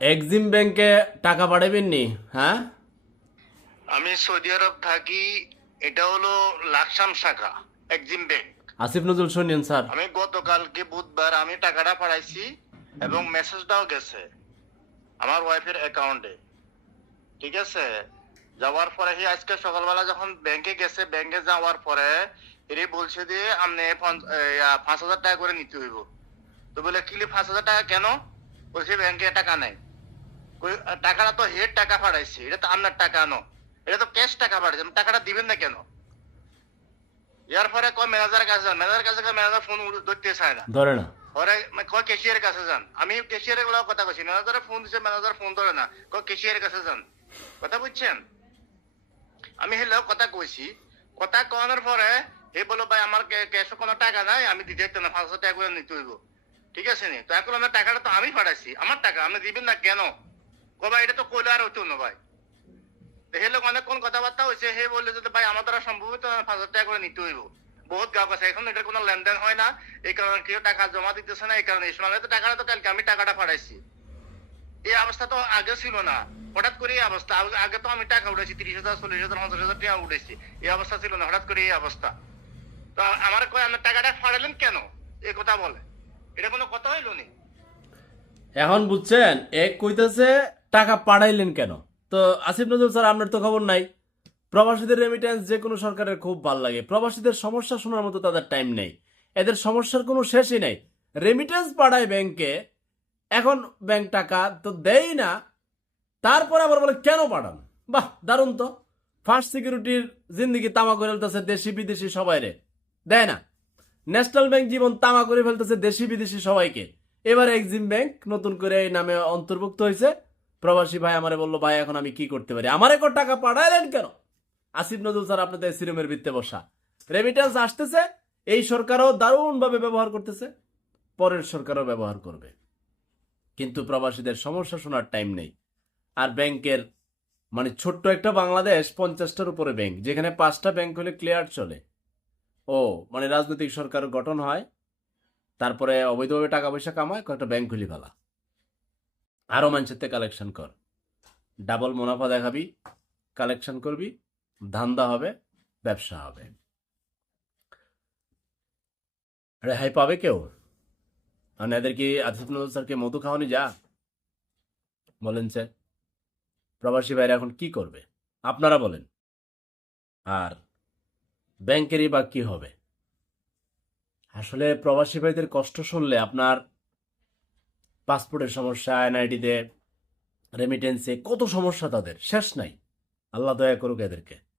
Exim ব্যাংকে টাকা পাঠাবেন নি হ্যাঁ? আমি সৌদি আরব থাকি এটা হলো লাকসাম শাখা এক্সিম ব্যাংক। আসিফ নজরুল শুনিয়েন স্যার। আমি গতকালকে বুধবার আমি টাকাটা পাঠাইছি এবং মেসেজটাও গেছে আমার ওয়াইফের অ্যাকাউন্টে। ঠিক আছে? যাওয়ার পরে হি আজকে সকালবেলা যখন ব্যাংকে গেছে ব্যাংকে যাওয়ার পরে এরে বলছে যে আপনি পাঁচ হাজার টাকা করে নিতে হইব। তো বলে কিলি পাঁচ হাজার টাকা কেন? বলছে ব্যাংকে টাকা নাই। কই- টাকাটা তো হেড টাকা পাঠাইছি এটা তো আপনার টাকা নো। এটা তো ক্যাশ টাকা পাঠাইছি আপনি টাকাটা দিবেন না কেন? এর পরে কয় ম্যানেজারের কাছে যান। ম্যানেজারের কাছে ম্যানেজার ফোন ধরতে চায় না। ধরে না। মানে কয় ক্যাশিয়ারের কাছে যান। আমি ক্যাশিয়ারেরগুলো কথা কইছি ম্যানেজারে ফোন দিছে ম্যানেজার ফোন ধরে না। কয় ক্যাশিয়ারের কাছে যান। কথা বুঝছেন? আমি হেলো কথা কইছি। কথা কওয়ানোর পরে হে বলো ভাই আমার ক্যাশ কোনো টাকা নাই আমি দিতে না পাঁচশো টাকা করে নিতে হইব। ঠিক আছে নি? তো এখন আমার টাকাটা তো আমি পাঠাইছি। আমার টাকা, আপনি দিবেন না কেন? কবা এটা তো কইলে আর হতো না ভাই। হে লোক অনেকক্ষণ কথাবার্তা হয়েছে হে বললে যে ভাই, আমার দ্বারা সম্ভব তো পাঁচ হাজার টাকা করে নিতে হইব। বহুত গাছ আছে, এখন এটার কোনো লেনদেন হয় না। এই কারণে কেউ টাকা জমা দিতেছে না, এই কারণে। সময় তো টাকাটা তো কালকে আমি টাকাটা পাঠাইছি। এই অবস্থা তো আগে ছিল না। হঠাৎ করে এই অবস্থা। আগে- তো আমি টাকা উঠেছি তিরিশ হাজার, চল্লিশ হাজার, পঞ্চাশ হাজার টাকা উঠেছি এই অবস্থা ছিল না, হঠাৎ করে এই অবস্থা। তো আমার কয়, আপনার টাকাটা ফাড়ালেন কেন? এই কথা বলে। এটা কোনো কথা হইল নি? এখন বুঝছেন, এক কইতেছে, টাকা পাঠাইলেন কেন? তো আসিফ নজরুল স্যার, আপনার তো খবর নাই। প্রবাসীদের রেমিটেন্স যে কোনো সরকারের খুব ভালো লাগে। প্রবাসীদের সমস্যা শোনার মতো তাদের টাইম নেই। এদের সমস্যার কোনো শেষই নেই। রেমিটেন্স পাঠায় ব্যাংকে এখন ব্যাংক টাকা তো দেয় না। তারপরে আবার বলে, কেন পাঠান? বাহ, দারুণ তো। ফার্স্ট সিকিউরিটির জিন্দিগি তামা করে দেশি বিদেশি সবাই রে দেয় না। ন্যাশনাল ব্যাংক জীবন তামা করে ফেলতেছে দেশি বিদেশি সবাইকে। এবার এক্সিম ব্যাংক নতুন করে এই নামে অন্তর্ভুক্ত হয়েছে। প্রবাসী ভাই আমারে বলল, ভাই, এখন আমি কি করতে পারি? আমার একর টাকা পাঠাইলেন কেন? আসিফ নজরুল স্যার আপনাদের সিরুমের ভিত্তে বসা। রেমিটেন্স আসতেছে, এই সরকারও দারুণভাবে ব্যবহার করতেছে, পরের সরকারও ব্যবহার করবে। কিন্তু প্রবাসীদের সমস্যা শোনার টাইম নেই। আর ব্যাংকের মানে ছোট্ট একটা বাংলাদেশ পঞ্চাশটার উপরে ব্যাংক যেখানে পাঁচটা ব্যাংক হলে ক্লিয়ার চলে। ও মানে রাজনৈতিক সরকার গঠন হয়, তারপরে অবৈধভাবে টাকা পয়সা কামায়, কয়েকটা ব্যাংক খুলি ফেলা আরও মানুষের থেকে কালেকশন কর। ডাবল মুনাফা দেখাবি কালেকশন করবি, ধান্দা হবে, ব্যবসা হবে। রেহাই পাবে কেউ? মানে এদের কি আসিফ নজর স্যারকে মধু খাওয়ানি যা? বলেন স্যার। প্রবাসী ভাইরা এখন কি করবে? আপনারা বলেন। আর ব্যাংকেরই বা কি হবে? আসলে প্রবাসী ভাইদের কষ্ট শুনলে আপনার পাসপোর্টের সমস্যা, এনআইডিতে রেমিটেন্সে কত সমস্যা তাদের? শেষ নাই। আল্লাহ দয়া করুক এদেরকে।